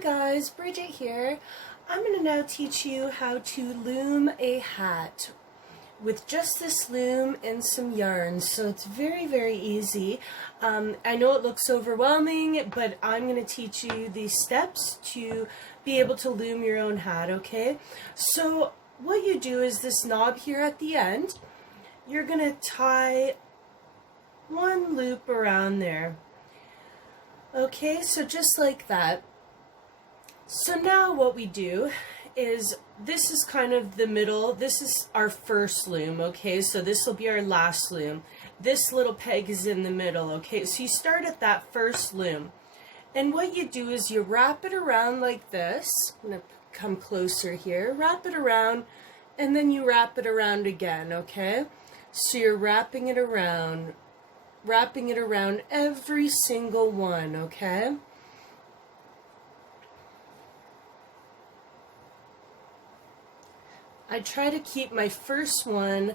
guys, Bridget here. I'm going to now teach you how to loom a hat with just this loom and some yarn. So it's very easy. I know it looks overwhelming, but I'm going to teach you the steps to be able to loom your own hat, okay? So what you do is this knob here at the end, you're going to tie one loop around there. Okay, so just like that. So now what we do is, this is kind of the middle, this is our first loom, okay, so this will be our last loom. This little peg is in the middle, okay, so you start at that first loom. And what you do is you wrap it around like this. I'm going to come closer here. Wrap it around, and then you wrap it around again, okay? So you're wrapping it around every single one, okay? I try to keep my first row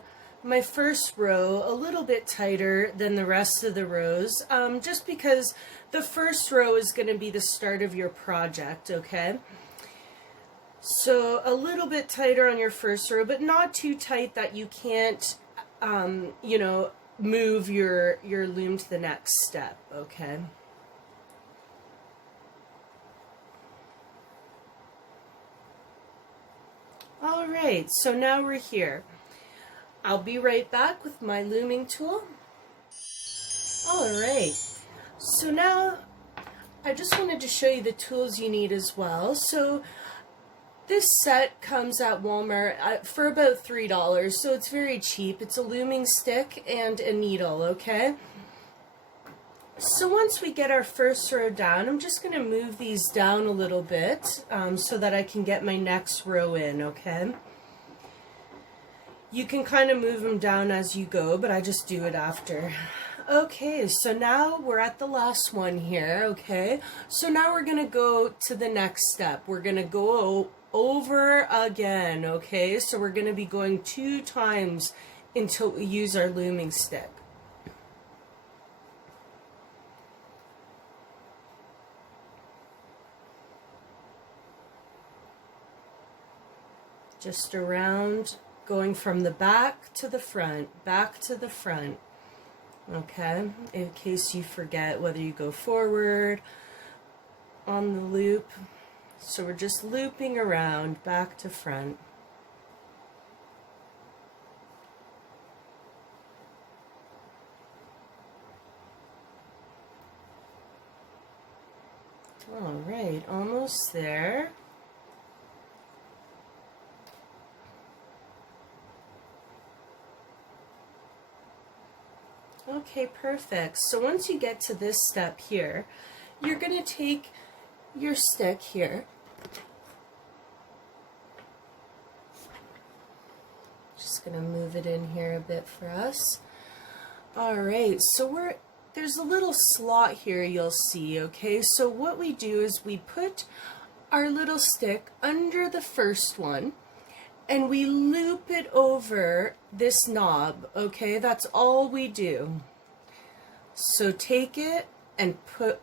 a little bit tighter than the rest of the rows, just because the first row is going to be the start of your project, okay? So a little bit tighter on your first row, but not too tight that you can't, you know, move your loom to the next step, okay? Alright, so now we're here. I'll be right back with my looming tool. Alright, so now I just wanted to show you the tools you need as well. So this set comes at Walmart for about $3, so it's very cheap. It's a looming stick and a needle, okay? So once we get our first row down, I'm just going to move these down a little bit so that I can get my next row in, okay? You can kind of move them down as you go, but I just do it after. Okay, so now we're at the last one here, okay? So now we're going to go to the next step. We're going to go over again, okay? So we're going to be going 2 times until we use our looming stick. Just around, going from the back to the front, okay, in case you forget whether you go forward on the loop. So we're just looping around, back to front. All right, almost there. Okay, perfect. So once you get to this step here, you're going to take your stick here. Just going to move it in here a bit for us. Alright, so there's a little slot here you'll see, okay? So what we do is we put our little stick under the first one, and we loop it over this knob, okay? That's all we do. So take it and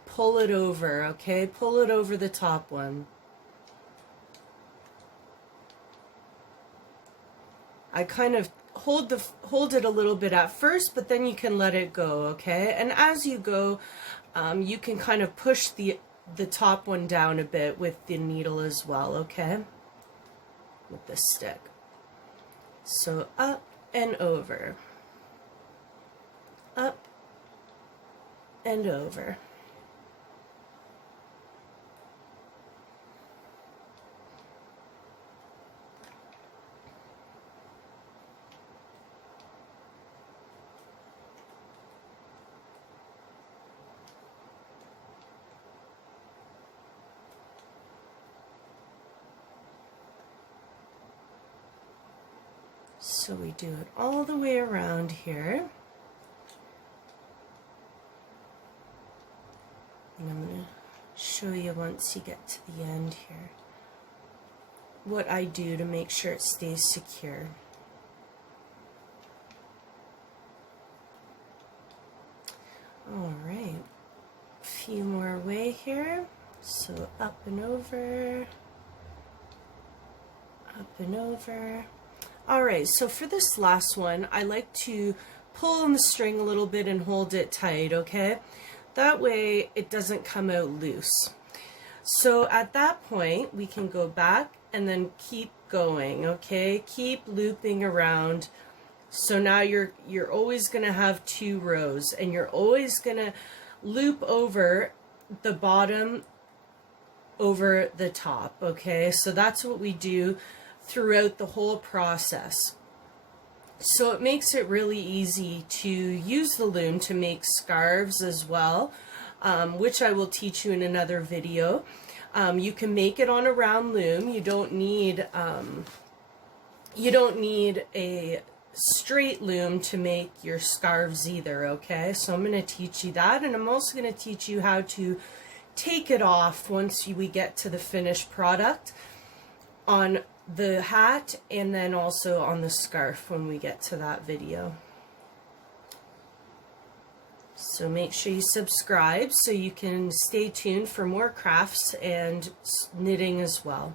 pull it over, okay? Pull it over the top one. I kind of hold it a little bit at first, but then you can let it go, okay? And as you go, you can kind of push the top one down a bit with the needle as well, okay? With the stick. So up and over. Up and over. So we do it all the way around here. And I'm going to show you once you get to the end here what I do to make sure it stays secure. All right, a few more away here. So up and over, up and over. All right, so for this last one, I like to pull on the string a little bit and hold it tight, okay? That way it doesn't come out loose. So at that point, we can go back and then keep going, okay? Keep looping around. So now you're always going to have 2 rows, and you're always going to loop over the bottom over the top, okay? So that's what we do throughout the whole process. So it makes it really easy to use the loom to make scarves as well, which I will teach you in another video. You can make it on a round loom. You don't need a straight loom to make your scarves either, okay? So I'm going to teach you that, and I'm also going to teach you how to take it off once we get to the finished product on the hat, and then also on the scarf when we get to that video. So make sure you subscribe so you can stay tuned for more crafts and knitting as well.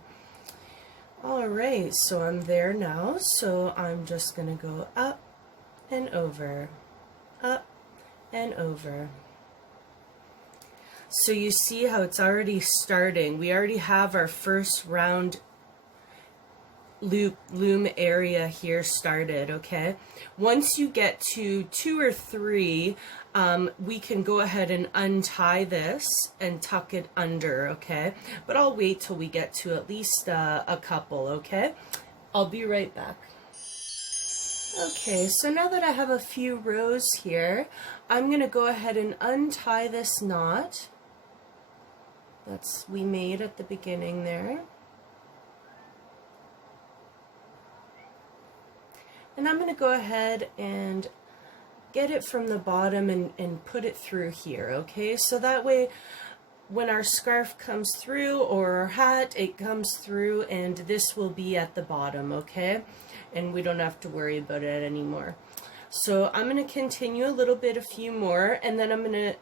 Alright, so I'm there now, so I'm just going to go up and over, up and over. So you see how it's starting. We already have our first round loom area here started, okay? Once you get to 2 or 3, we can go ahead and untie this and tuck it under, okay? But I'll wait till we get to at least a couple, okay? I'll be right back. Okay, so now that I have a few rows here, I'm going to go ahead and untie this knot we made at the beginning there. And I'm going to go ahead and get it from the bottom and put it through here, okay? So that way when our scarf comes through, or our hat, it comes through, and this will be at the bottom, okay? And we don't have to worry about it anymore. So I'm going to continue a few more, and then I'm going to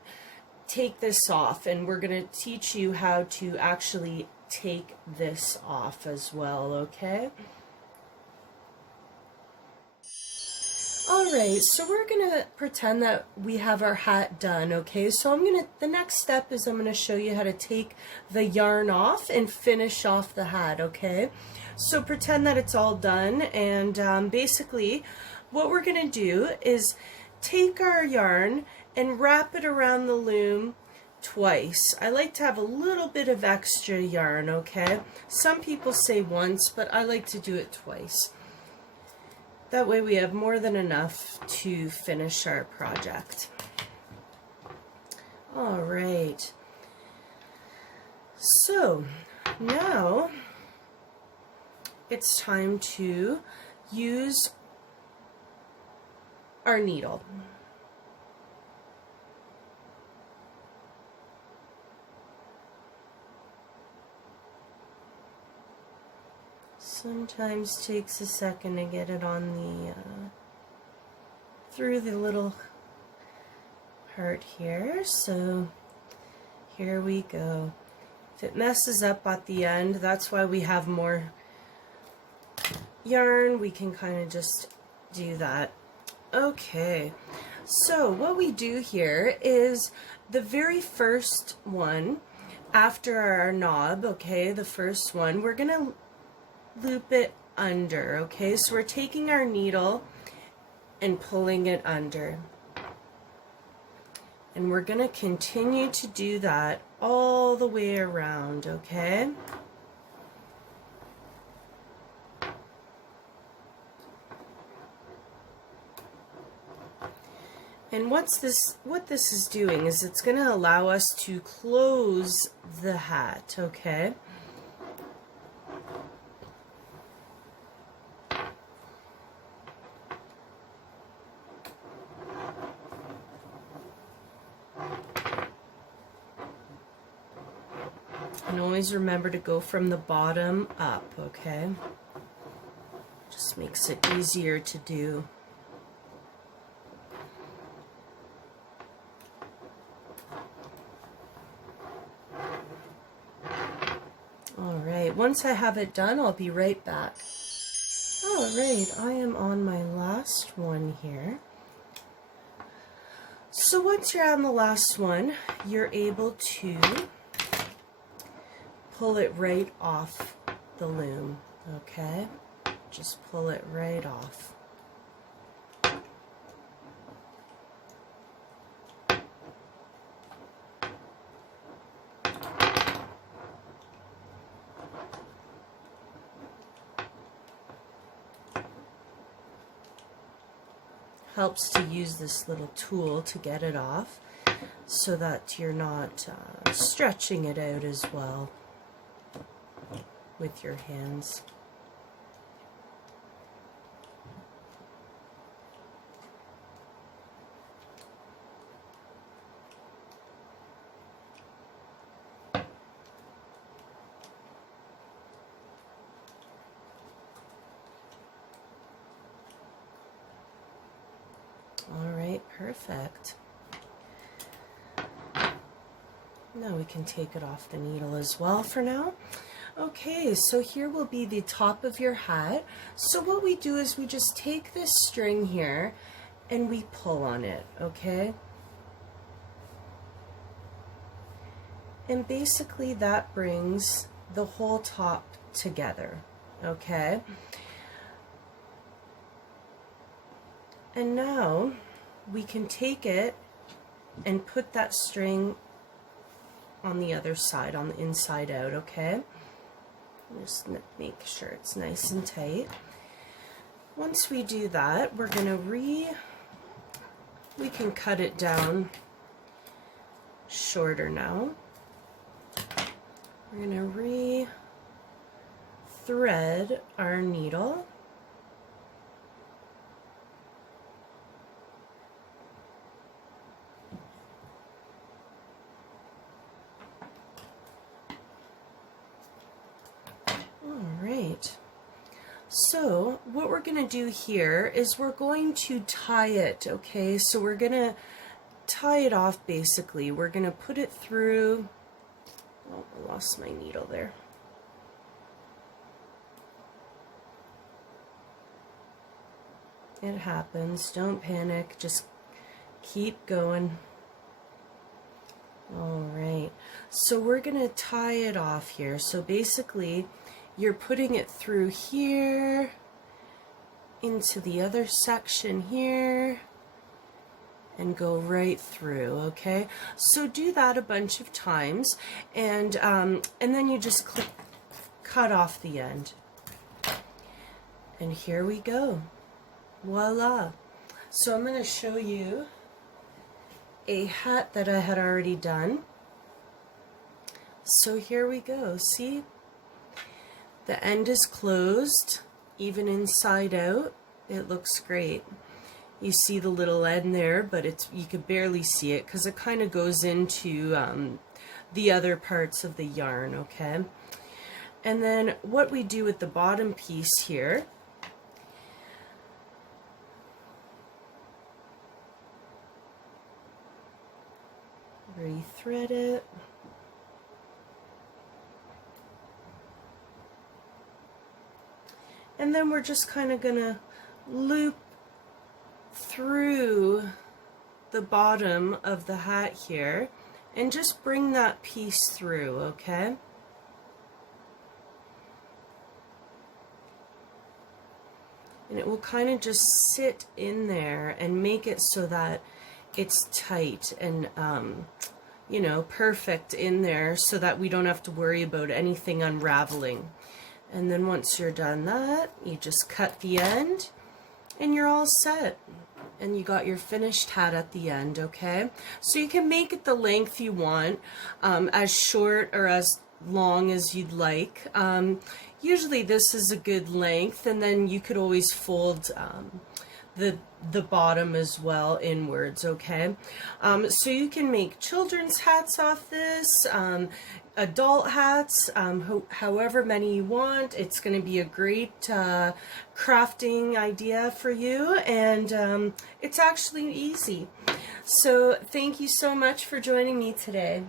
take this off, and we're going to teach you how to actually take this off as well, okay? Alright, so we're going to pretend that we have our hat done, okay? So the next step is I'm going to show you how to take the yarn off and finish off the hat, okay? So pretend that it's all done, and basically what we're going to do is take our yarn and wrap it around the loom twice. I like to have a little bit of extra yarn, okay? Some people say once, but I like to do it twice. That way we have more than enough to finish our project. All right. So now it's time to use our needle. Sometimes takes a second to get it on the through the little part here. So here we go. If it messes up at the end, that's why we have more yarn. We can kind of just do that. Okay, so what we do here is the very first one after our knob, okay, the first one, we're gonna loop it under, okay? So we're taking our needle and pulling it under. And we're going to continue to do that all the way around, okay? And what this is doing is it's going to allow us to close the hat, okay? And always remember to go from the bottom up, okay? Just makes it easier to do. All right, once I have it done, I'll be right back. All right, I am on my last one here. So once you're on the last one, you're able to pull it right off the loom, okay? Just pull it right off. Helps to use this little tool to get it off so that you're not stretching it out as well with your hands. All right, perfect. Now we can take it off the needle as well for now. Okay, so here will be the top of your hat. So what we do is we just take this string here and we pull on it, okay? And basically that brings the whole top together, okay? And now we can take it and put that string on the other side, on the inside out, okay? Just make sure it's nice and tight. Once we do that, we're gonna we can cut it down shorter now. We're gonna re-thread our needle. So what we're going to do here is we're going to tie it, okay? So we're going to tie it off basically. We're going to put it through, oh, I lost my needle there. It happens, don't panic, just keep going. All right, so we're going to tie it off here. So basically, you're putting it through here, into the other section here, and go right through, okay? So do that a bunch of times, and then you just cut off the end. And here we go. Voila. So I'm going to show you a hat that I had already done. So here we go. See? The end is closed, even inside out. It looks great. You see the little end there, but you could barely see it because it kind of goes into the other parts of the yarn, okay? And then what we do with the bottom piece here, re-thread it. And then we're just kind of going to loop through the bottom of the hat here and just bring that piece through, okay? And it will kind of just sit in there and make it so that it's tight and, you know, perfect in there so that we don't have to worry about anything unraveling. And then once you're done that, you just cut the end and you're all set. And you got your finished hat at the end, okay? So you can make it the length you want, as short or as long as you'd like. Usually this is a good length, and then you could always fold the bottom as well inwards, okay? So you can make children's hats off this, adult hats, however many you want. It's going to be a great crafting idea for you, and it's actually easy. So thank you so much for joining me today.